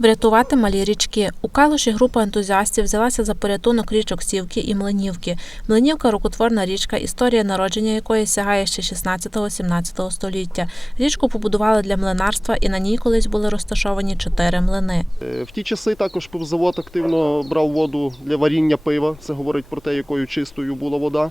Врятувати малі річки. У Калуші група ентузіастів взялася за порятунок річок Сівки і Млинівки. Млинівка – рукотворна річка, історія народження якої сягає ще 16-17 століття. Річку побудували для млинарства і на ній колись були розташовані чотири млини. Е, В ті часи також пивзавод активно брав воду для варіння пива. Це говорить про те, якою чистою була вода.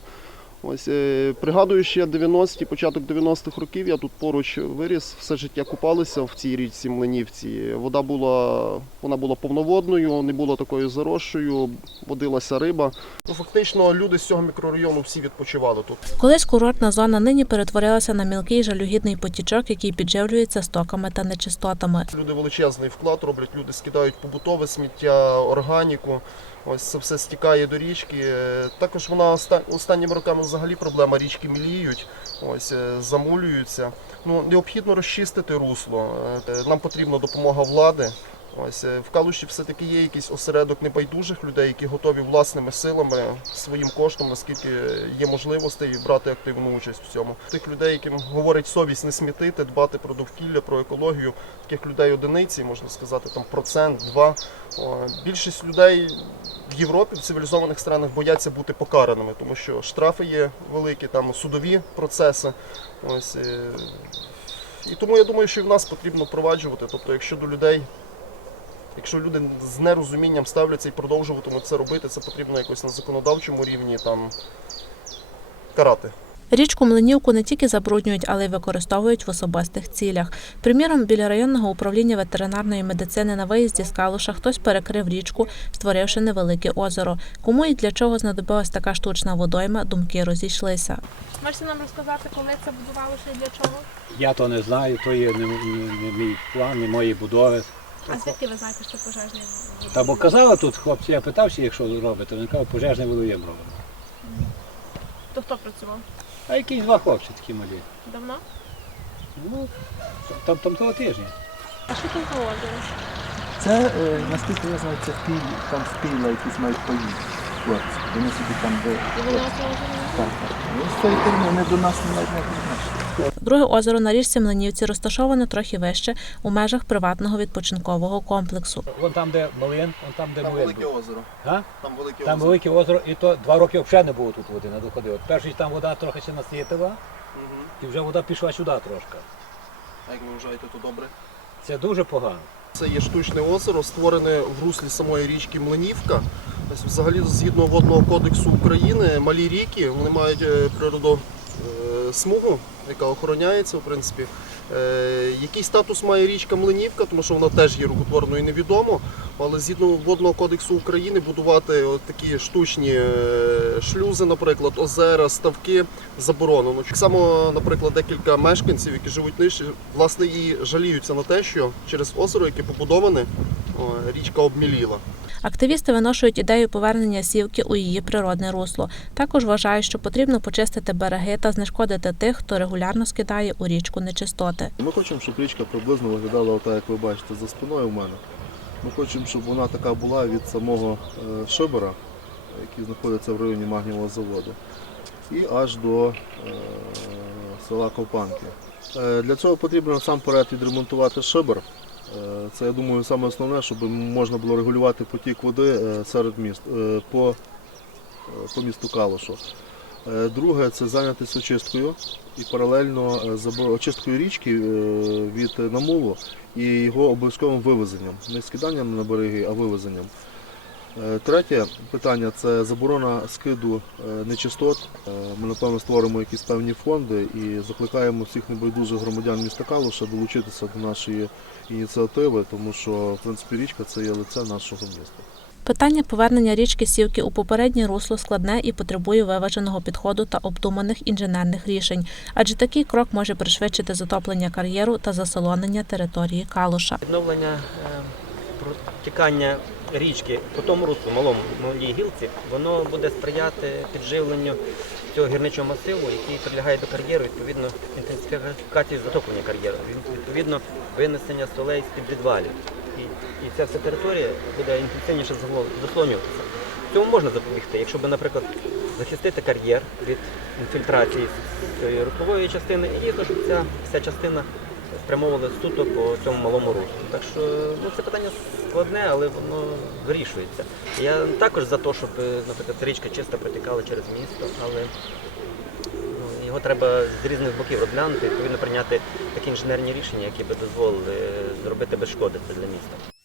Ось е, пригадую ще 90-ті, початок 90-х років. Я тут поруч виріс, все життя купалися в цій річці Млинівці. Вода була, вона була повноводною, не була такою заросшою, водилася риба. Ну, фактично, люди з цього мікрорайону всі відпочивали тут. Колись курортна зона нині перетворилася на мілкий жалюгідний потічок, який підживлюється стоками та нечистотами. Люди величезний вклад роблять, люди скидають побутове сміття, органіку. Ось це все стікає до річки. Е, Також вона оста- останніми роками взагалі проблема річки міліють, ось е, замулюються. Ну необхідно розчистити русло. Е, Нам потрібна допомога влади. Ось е, в Калуші все-таки є якийсь осередок небайдужих людей, які готові власними силами, своїм коштом, наскільки є можливостей, брати активну участь в цьому. Тих людей, яким говорить совість не смітити, дбати про довкілля, про екологію, таких людей одиниці, можна сказати, там процент, два. Більшість людей в Європі, в цивілізованих странах бояться бути покараними, тому що штрафи є великі, там судові процеси. Ось, е, і тому я думаю, що і в нас потрібно впроваджувати. Тобто, якщо до людей, якщо люди з нерозумінням ставляться і продовжуватимуть це робити, це потрібно якось на законодавчому рівні там карати. Річку Млинівку не тільки забруднюють, але й використовують в особистих цілях. Приміром, біля районного управління ветеринарної медицини на виїзді з Калуша хтось перекрив річку, створивши невелике озеро. Кому і для чого знадобилась така штучна водойма, думки розійшлися. Можете нам розказати, коли це будувалося і для чого? Я то не знаю, то є не, не, не мій план, не мої будови. А звідки ви знаєте, що пожежний пожежні? Та бо казали тут хлопці, я питався, якщо робите, вони кажуть, пожежний водоєм робимо. То хто працював? А якісь два хлопці такі малі. Давно? Ну, там, там того тижня. А що там озеро? Це, е, наскільки я знаю, це впіль, там впіла якісь мають паї. Хлопці. Вони собі там де. І вони Так, так. Ну, з цієї вони до нас не навіть не відносять. Друге озеро на річці Млинівці розташоване трохи вище у межах приватного відпочинкового комплексу. Вон там, де млин, вон там, де млин був. озеро. А? Там велике Там велике озеро, і то два роки взагалі не було тут води, не доходило. Перший там вода трохи ще насвітила, і вже вода пішла сюди трошки. А як ви вважаєте, то добре? Це дуже погано. Це є штучне озеро, створене в руслі самої річки Млинівка. Взагалі, згідно водного кодексу України, малі ріки вони мають е, природо смугу, яка охороняється, в принципі. Е, Який статус має річка Млинівка, тому що вона теж є рукотворною, невідомо. Але згідно водного кодексу України будувати от такі штучні е, шлюзи, наприклад, озера, ставки заборонено. Так само, наприклад, декілька мешканців, які живуть нижче, власне і жаліються на те, що через озеро, яке побудоване, річка обміліла. Активісти виношують ідею повернення сівки у її природне русло. Також вважають, що потрібно почистити береги та знешкодити тих, хто регулярно скидає у річку нечистоти. Ми хочемо, щоб річка приблизно виглядала отак, як ви бачите, за спиною в мене. Ми хочемо, щоб вона така була від самого е, Шибера, який знаходиться в районі магнієвого заводу, і аж до е, села Ковпанки. Е, Для цього потрібно насамперед відремонтувати шибер. Е, Це, я думаю, саме основне, щоб можна було регулювати потік води е, серед міст е, по, по місту Калошу. Е, Друге це зайнятися очисткою і паралельно очисткою річки від намулу і його обов'язковим вивезенням. Не скиданням на береги, а вивезенням. Е, Третє питання це заборона скиду е, нечистот. Е, Ми, напевно, створимо якісь певні фонди і закликаємо всіх небайдужих громадян міста Калуша долучитися до нашої ініціативи, тому що в принципі річка це є лице нашого міста. Питання повернення річки Сівки у попереднє русло складне і потребує виваженого підходу та обдуманих інженерних рішень, адже такий крок може пришвидшити затоплення кар'єру та засолонення території Калуша. Відновлення протікання річки по тому руслу, малому малій гілці, воно буде сприяти підживленню цього гірничого масиву, який прилягає до кар'єру, відповідно інтенсифікації затоплення кар'єру, відповідно винесення солей з-під відвалів. І, і ця вся територія буде інтенсивніше заслонюватися. Цьому можна запобігти, якщо би, наприклад, захистити кар'єр від інфільтрації з цієї руслової частини, і то, щоб ця вся частина спрямовували суто по цьому малому руху. Так що ну, це питання складне, але воно вирішується. Я також за те, щоб, е, наприклад, річка чисто протікала через місто, але ну, його треба з різних боків розглянути, відповідно прийняти такі інженерні рішення, які би дозволили зробити без шкоди це для міста.